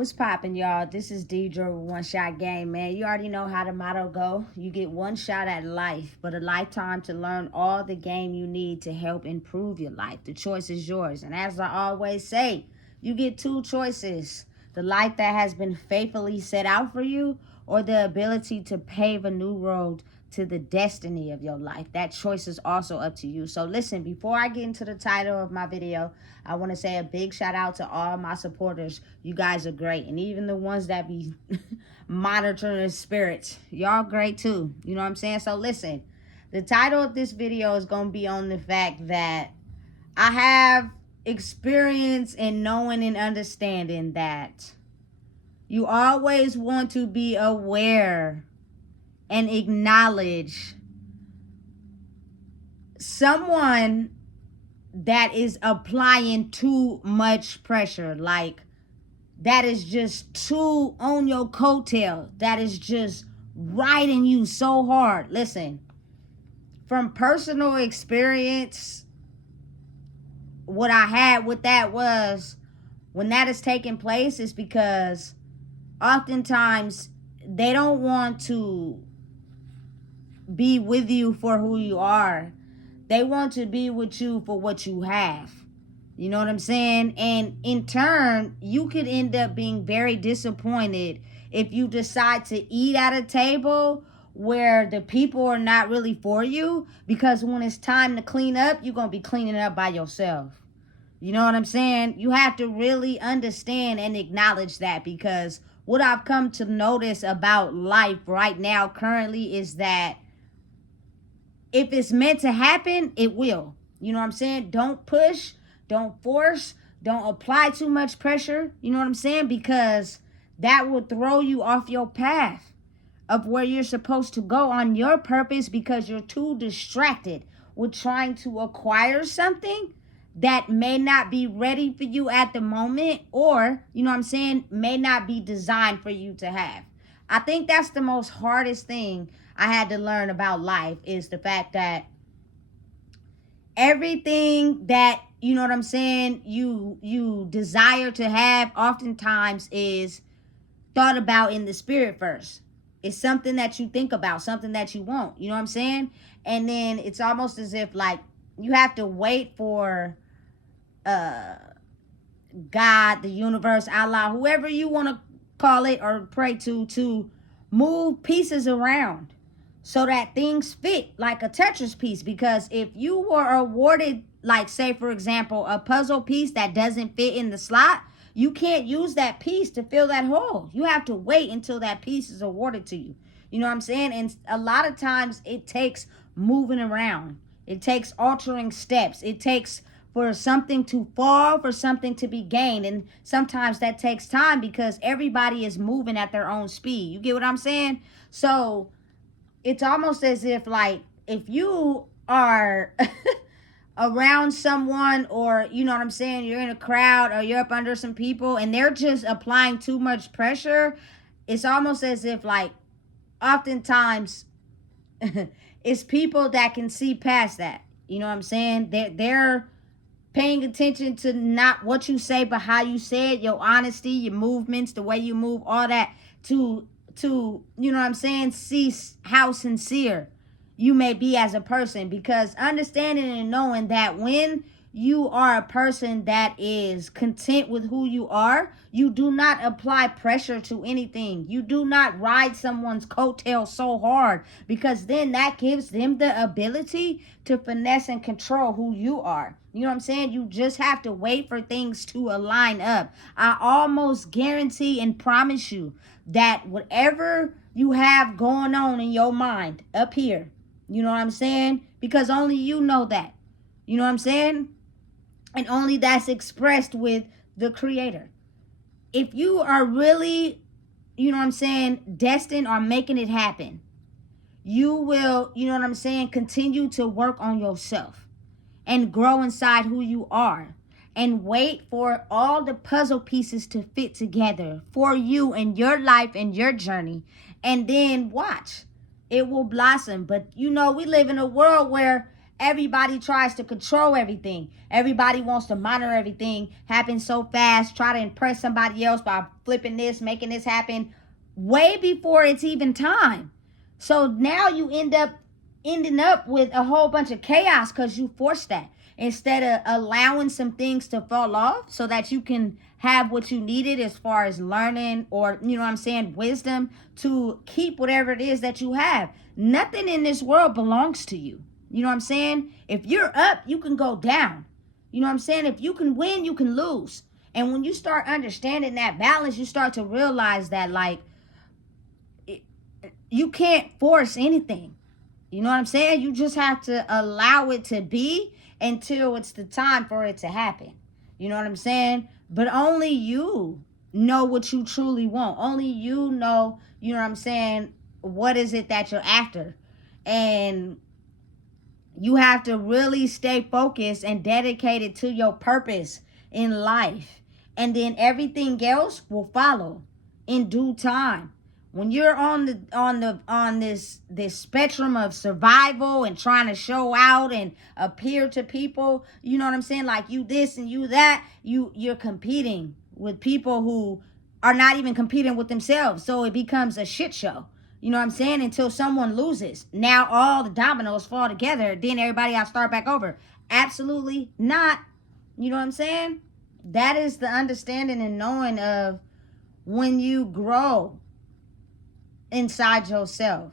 What's poppin', y'all? This is Deidre with One Shot Game, man. You already know how the motto go. You get one shot at life, but a lifetime to learn all the game you need to help improve your life. The choice is yours. And as I always say, you get two choices. The life that has been faithfully set out for you, or the ability to pave a new road to the destiny of your life. That choice is also up to you. So listen, before I get into the title of my video, I want to say a big shout out to all my supporters. You guys are great. And even the ones that be monitoring spirits, y'all great too. You know what I'm saying? So listen, the title of this video is going to be on the fact that I have experience in knowing and understanding that you always want to be aware and acknowledge someone that is applying too much pressure, like that is just too on your coattail, that is just riding you so hard. Listen, from personal experience, what I had with that was, when that is taking place, is because oftentimes they don't want to be with you for who you are. They want to be with you for what you have. You know what I'm saying? And in turn, you could end up being very disappointed if you decide to eat at a table where the people are not really for you, because when it's time to clean up, you're going to be cleaning up by yourself. You know what I'm saying? You have to really understand and acknowledge that, because what I've come to notice about life right now currently is that if it's meant to happen, it will. You know what I'm saying? Don't push, don't force, don't apply too much pressure. You know what I'm saying? Because that will throw you off your path of where you're supposed to go on your purpose, because you're too distracted with trying to acquire something that may not be ready for you at the moment, or, you know what I'm saying, may not be designed for you to have. I think that's the most hardest thing I had to learn about life, is the fact that everything that, you know what I'm saying, you desire to have oftentimes is thought about in the spirit first. It's something that you think about, something that you want, you know what I'm saying? And then it's almost as if like you have to wait for God, the universe, Allah, whoever you want to call it or pray to move pieces around so that things fit like a Tetris piece. Because if you were awarded, like, say for example, a puzzle piece that doesn't fit in the slot, you can't use that piece to fill that hole. You have to wait until that piece is awarded to you. You know what I'm saying? And a lot of times it takes moving around. It takes altering steps. It takes for something to fall, for something to be gained. And sometimes that takes time because everybody is moving at their own speed. You get what I'm saying? So it's almost as if, like, if you are around someone, or, you know what I'm saying, you're in a crowd or you're up under some people and they're just applying too much pressure, it's almost as if, like, oftentimes it's people that can see past that. You know what I'm saying? They're paying attention to not what you say, but how you say it, your honesty, your movements, the way you move, all that, to you know what I'm saying, see how sincere you may be as a person. Because understanding and knowing that when you are a person that is content with who you are, you do not apply pressure to anything. You do not ride someone's coattail so hard, because then that gives them the ability to finesse and control who you are. You know what I'm saying? You just have to wait for things to align up. I almost guarantee and promise you that whatever you have going on in your mind up here, you know what I'm saying? Because only you know that. You know what I'm saying? And only that's expressed with the Creator. If you are really, you know what I'm saying, destined or making it happen, you will, you know what I'm saying, continue to work on yourself and grow inside who you are, and wait for all the puzzle pieces to fit together for you and your life and your journey. And then watch, it will blossom. But you know, we live in a world where everybody tries to control everything. Everybody wants to monitor everything. Happens so fast. Try to impress somebody else by flipping this, making this happen way before it's even time. So now you ending up with a whole bunch of chaos because you forced that. Instead of allowing some things to fall off so that you can have what you needed as far as learning or, you know what I'm saying, wisdom to keep whatever it is that you have. Nothing in this world belongs to you. You know what I'm saying? If you're up, you can go down. You know what I'm saying? If you can win, you can lose. And when you start understanding that balance, you start to realize that, like, you can't force anything. You know what I'm saying? You just have to allow it to be until it's the time for it to happen. You know what I'm saying? But only you know what you truly want. Only you know, you know what I'm saying, what is it that you're after. And you have to really stay focused and dedicated to your purpose in life. And then everything else will follow in due time. When you're on this spectrum of survival and trying to show out and appear to people, you know what I'm saying, like you this and you that, you're competing with people who are not even competing with themselves. So it becomes a shit show. You know what I'm saying? Until someone loses. Now all the dominoes fall together. Then everybody got to start back over. Absolutely not. You know what I'm saying? That is the understanding and knowing of when you grow inside yourself.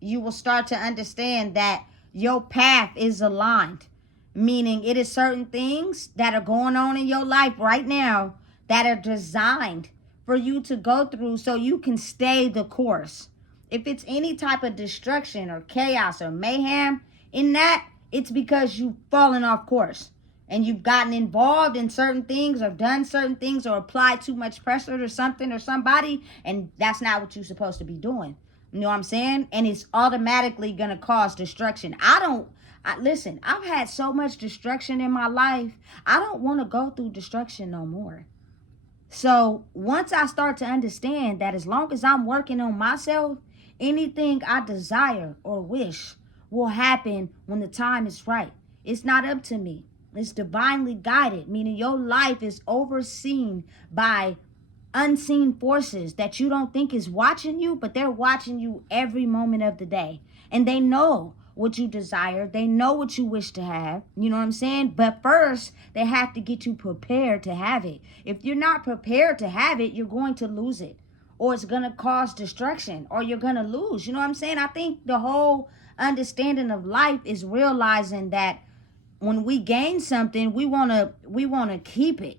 You will start to understand that your path is aligned. Meaning it is certain things that are going on in your life right now that are designed for you to go through so you can stay the course. If it's any type of destruction or chaos or mayhem in that, it's because you've fallen off course and you've gotten involved in certain things or done certain things or applied too much pressure to something or somebody, and that's not what you're supposed to be doing. You know what I'm saying? And it's automatically going to cause destruction. Listen, I've had so much destruction in my life. I don't want to go through destruction no more. So once I start to understand that as long as I'm working on myself, anything I desire or wish will happen when the time is right. It's not up to me. It's divinely guided, meaning your life is overseen by unseen forces that you don't think is watching you, but they're watching you every moment of the day. And they know what you desire. They know what you wish to have. You know what I'm saying? But first, they have to get you prepared to have it. If you're not prepared to have it, you're going to lose it. Or it's going to cause destruction. Or you're going to lose. You know what I'm saying? I think the whole understanding of life is realizing that when we gain something, we want to keep it.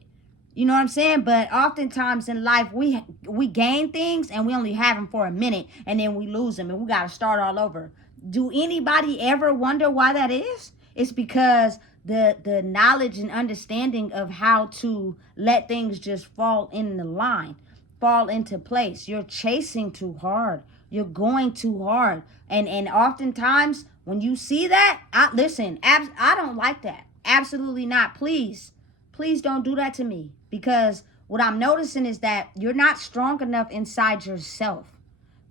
You know what I'm saying? But oftentimes in life, we gain things and we only have them for a minute and then we lose them and we got to start all over. Do anybody ever wonder why that is? It's because the knowledge and understanding of how to let things just fall in the line, fall into place. You're chasing too hard. You're going too hard. And oftentimes when you see that, I don't like that. Absolutely not. Please don't do that to me. Because what I'm noticing is that you're not strong enough inside yourself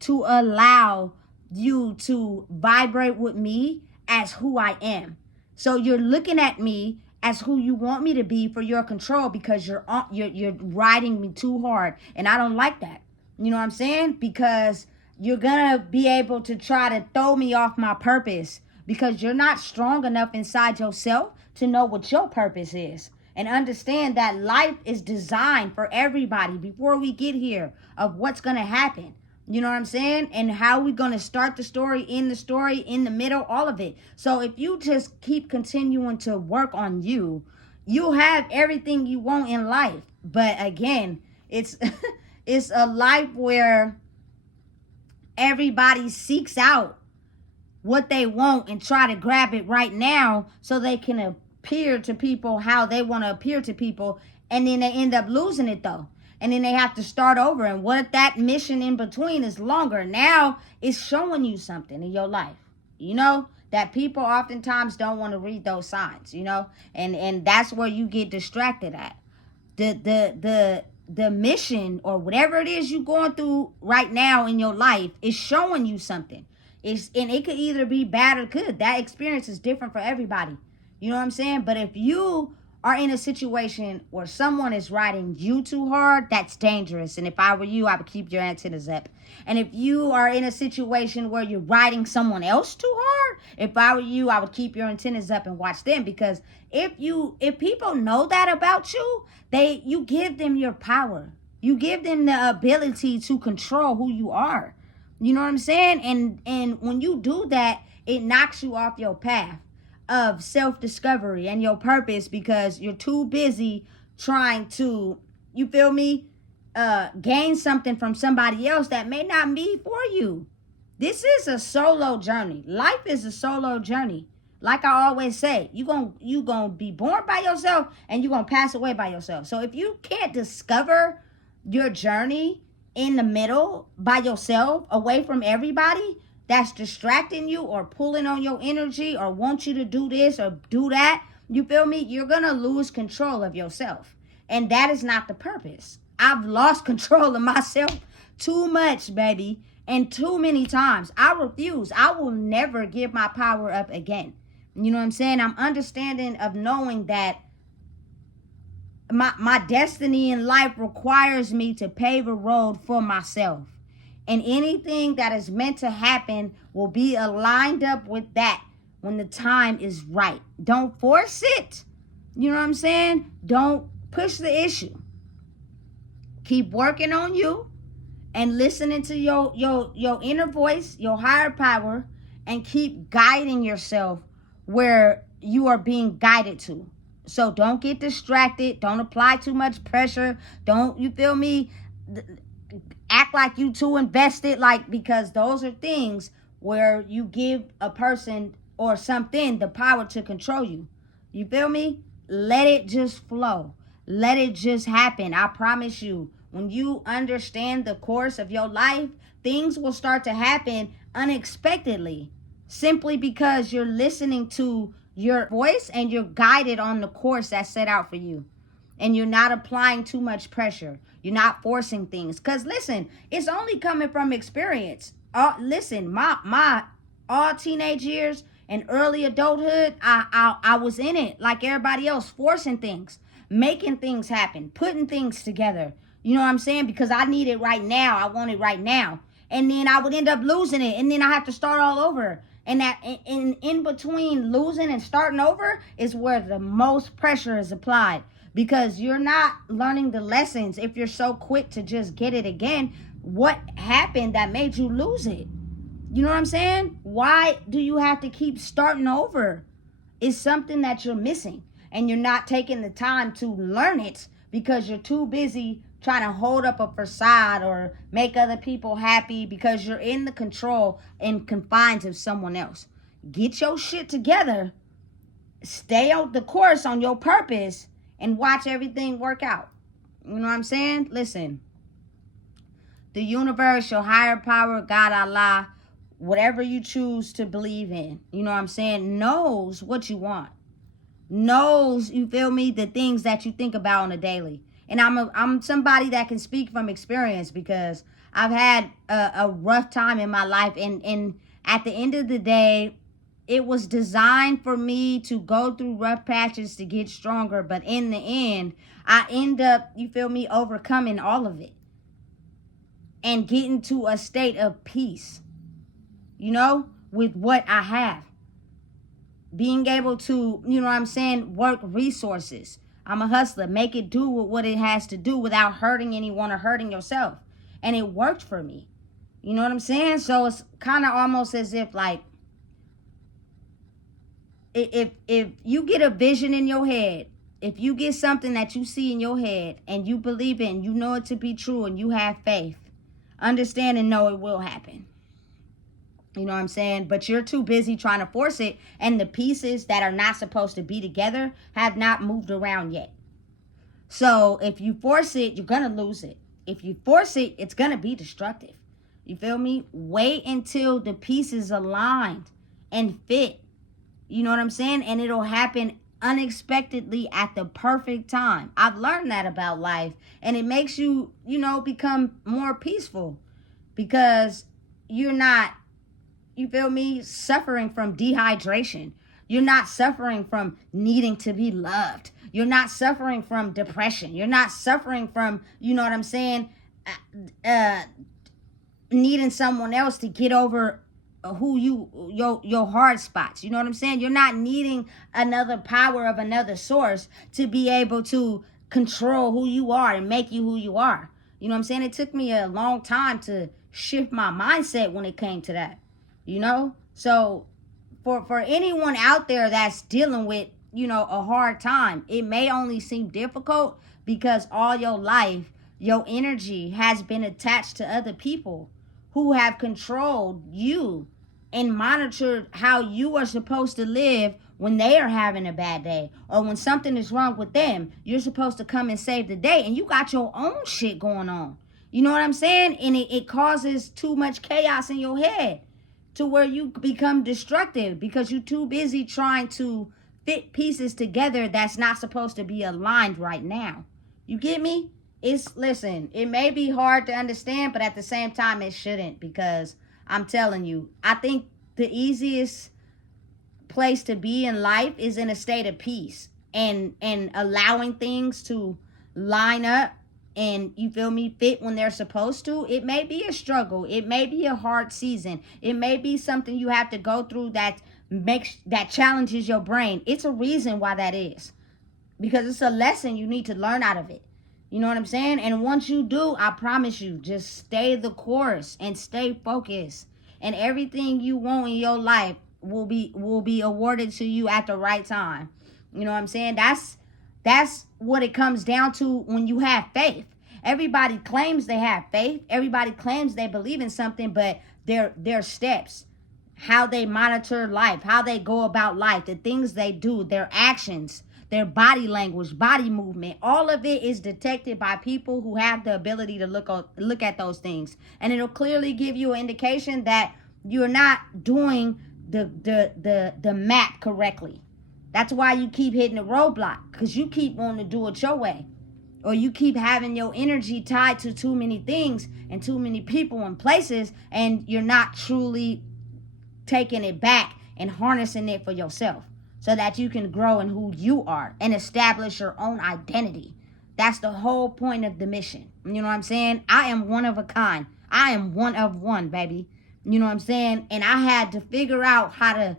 to allow you to vibrate with me as who I am. So you're looking at me as who you want me to be for your control because you're riding me too hard. And I don't like that. You know what I'm saying? Because you're going to be able to try to throw me off my purpose because you're not strong enough inside yourself to know what your purpose is. And understand that life is designed for everybody before we get here of what's going to happen. You know what I'm saying? And how we're going to start the story, in the middle, all of it. So if you just keep continuing to work on you, you'll have everything you want in life. But again, it's it's a life where everybody seeks out what they want and try to grab it right now so they can appear to people how they want to appear to people, and then they end up losing it though, and then they have to start over. And what if that mission in between is longer? Now it's showing you something in your life, you know, that people oftentimes don't want to read those signs, you know, and that's where you get distracted at. The mission or whatever it is you're going through right now in your life is showing you something. And it could either be bad or good. That experience is different for everybody. You know what I'm saying? But if you are in a situation where someone is riding you too hard, that's dangerous. And if I were you, I would keep your antennas up. And if you are in a situation where you're riding someone else too hard, if I were you, I would keep your antennas up and watch them. Because if people know that about you, you give them your power. You give them the ability to control who you are. You know what I'm saying? And when you do that, it knocks you off your path of self-discovery and your purpose, because you're too busy trying to, you feel me, gain something from somebody else that may not be for you. This is a solo journey. Life is a solo journey. Like I always say, you gonna be born by yourself and you're gonna pass away by yourself. So if you can't discover your journey in the middle by yourself, away from everybody that's distracting you or pulling on your energy or want you to do this or do that, you feel me? You're gonna lose control of yourself. And that is not the purpose. I've lost control of myself too much, baby, and too many times. I refuse. I will never give my power up again. You know what I'm saying? I'm understanding of knowing that my destiny in life requires me to pave a road for myself. And anything that is meant to happen will be aligned up with that when the time is right. Don't force it. You know what I'm saying? Don't push the issue. Keep working on you and listening to your inner voice, your higher power, and keep guiding yourself where you are being guided to. So don't get distracted. Don't apply too much pressure. Don't, you feel me, act like you too invested, because those are things where you give a person or something the power to control you. You feel me? Let it just flow. Let it just happen. I promise you, when you understand the course of your life, things will start to happen unexpectedly, simply because you're listening to your voice and you're guided on the course that's set out for you. And you're not applying too much pressure. You're not forcing things. Because listen, it's only coming from experience. Listen, my all teenage years and early adulthood, I was in it like everybody else, forcing things, making things happen, putting things together. You know what I'm saying? Because I need it right now. I want it right now. And then I would end up losing it. And then I have to start all over. And that in between losing and starting over is where the most pressure is applied. Because you're not learning the lessons if you're so quick to just get it again. What happened that made you lose it? You know what I'm saying? Why do you have to keep starting over? It's something that you're missing. And you're not taking the time to learn it because you're too busy trying to hold up a facade or make other people happy because you're in the control and confines of someone else. Get your shit together. Stay on the course on your purpose and watch everything work out. You know what I'm saying? Listen, the universe, your higher power, God, Allah, whatever you choose to believe in, you know what I'm saying, knows what you want. Knows, you feel me, the things that you think about on a daily. And I'm somebody that can speak from experience because I've had a rough time in my life. And at the end of the day, it was designed for me to go through rough patches to get stronger. But in the end, I end up, you feel me, overcoming all of it. And getting to a state of peace, you know, with what I have. Being able to, you know what I'm saying, work resources. I'm a hustler. Make it do with what it has to do without hurting anyone or hurting yourself. And it worked for me. You know what I'm saying? So it's kind of almost as if like, if you get a vision in your head, if you get something that you see in your head and you believe in, you know it to be true and you have faith, understand and know it will happen. You know what I'm saying? But you're too busy trying to force it. And the pieces that are not supposed to be together have not moved around yet. So if you force it, you're going to lose it. If you force it, it's going to be destructive. You feel me? Wait until the pieces aligned and fit. You know what I'm saying? And it'll happen unexpectedly at the perfect time. I've learned that about life. And it makes you, you know, become more peaceful. Because you're not you feel me, suffering from dehydration. You're not suffering from needing to be loved. You're not suffering from depression. You're not suffering from, you know what I'm saying, uh, needing someone else to get over your hard spots. You know what I'm saying? You're not needing another power of another source to be able to control who you are and make you who you are. You know what I'm saying? It took me a long time to shift my mindset when it came to that. You know? So for anyone out there that's dealing with, you know, a hard time, it may only seem difficult because all your life your energy has been attached to other people who have controlled you and monitored how you are supposed to live when they are having a bad day or when something is wrong with them. You're supposed to come and save the day, and you got your own shit going on. You know what I'm saying? And it causes too much chaos in your head to where you become destructive because you're too busy trying to fit pieces together that's not supposed to be aligned right now. You get me? Listen, it may be hard to understand, but at the same time it shouldn't, because I'm telling you, I think the easiest place to be in life is in a state of peace and allowing things to line up and, you feel me, fit when they're supposed to. It may be a struggle, it may be a hard season, it may be something you have to go through that challenges your brain. It's a reason why that is, because it's a lesson you need to learn out of it. You know what I'm saying? And once you do, I promise you, just stay the course and stay focused, and everything you want in your life will be awarded to you at the right time. You know what I'm saying? That's what it comes down to when you have faith. Everybody claims they have faith. Everybody claims they believe in something, but their steps, how they monitor life, how they go about life, the things they do, their actions, their body language, body movement, all of it is detected by people who have the ability to look at those things. And it'll clearly give you an indication that you're not doing the map correctly. That's why you keep hitting a roadblock, because you keep wanting to do it your way. Or you keep having your energy tied to too many things and too many people and places, and you're not truly taking it back and harnessing it for yourself, so that you can grow in who you are and establish your own identity. That's the whole point of the mission. You know what I'm saying? I am one of a kind. I am one of one, baby. You know what I'm saying? And I had to figure out how to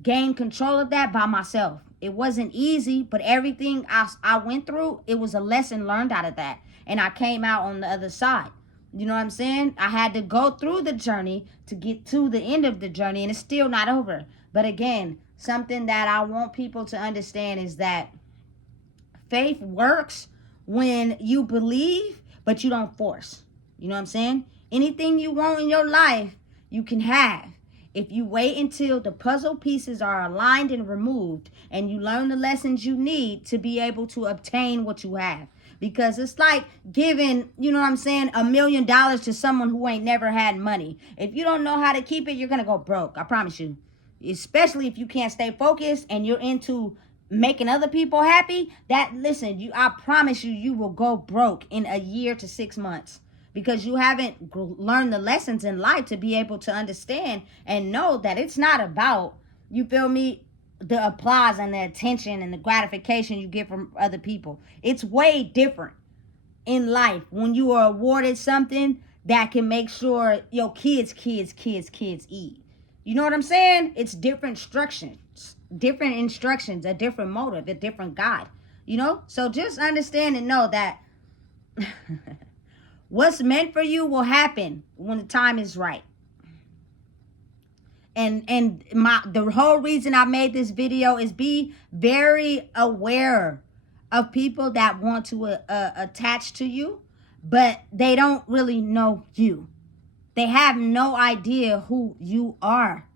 gain control of that by myself. It wasn't easy, but everything I went through, it was a lesson learned out of that. And I came out on the other side. You know what I'm saying? I had to go through the journey to get to the end of the journey, and it's still not over. But again, something that I want people to understand is that faith works when you believe, but you don't force. You know what I'm saying? Anything you want in your life, you can have. If you wait until the puzzle pieces are aligned and removed, and you learn the lessons you need to be able to obtain what you have. Because it's like giving, you know what I'm saying, $1 million to someone who ain't never had money. If you don't know how to keep it, you're going to go broke. I promise you. Especially if you can't stay focused and you're into making other people happy. I promise you, you will go broke in a year to 6 months. Because you haven't learned the lessons in life to be able to understand and know that it's not about, you feel me, the applause and the attention and the gratification you get from other people. It's way different in life when you are awarded something that can make sure your kids eat. You know what I'm saying? It's different instructions, a different motive, a different guide. You know? So just understand and know that what's meant for you will happen when the time is right. And the whole reason I made this video is be very aware of people that want to attach to you, but they don't really know you. They have no idea who you are.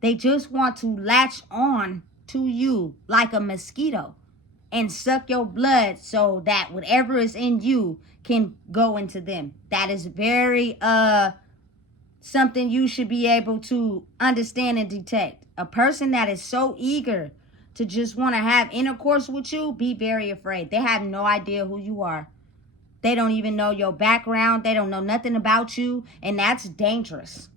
They just want to latch on to you like a mosquito and suck your blood so that whatever is in you can go into them. That is very something you should be able to understand and detect. A person that is so eager to just want to have intercourse with you, be very afraid. They have no idea who you are. They don't even know your background. They don't know nothing about you, and that's dangerous.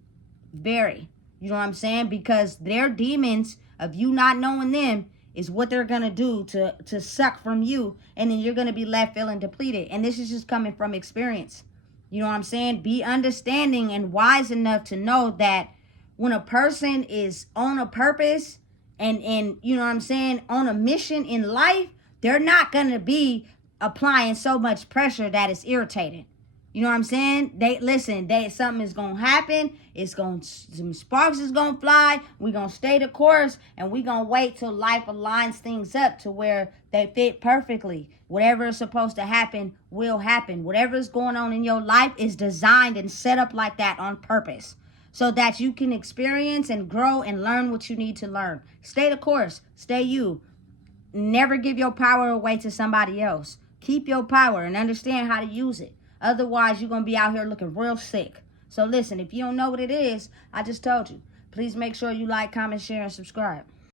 Very. You know what I'm saying? Because their demons of you not knowing them is what they're going to do to suck from you. And then you're going to be left feeling depleted. And this is just coming from experience. You know what I'm saying? Be understanding and wise enough to know that when a person is on a purpose and you know what I'm saying, on a mission in life, they're not going to be applying so much pressure that it's irritating. You know what I'm saying? Something is gonna happen. Some sparks is gonna fly. We gonna stay the course, and we gonna wait till life aligns things up to where they fit perfectly. Whatever is supposed to happen will happen. Whatever is going on in your life is designed and set up like that on purpose, so that you can experience and grow and learn what you need to learn. Stay the course. Stay you. Never give your power away to somebody else. Keep your power and understand how to use it. Otherwise, you're going to be out here looking real sick. So listen, if you don't know what it is, I just told you. Please make sure you like, comment, share, and subscribe.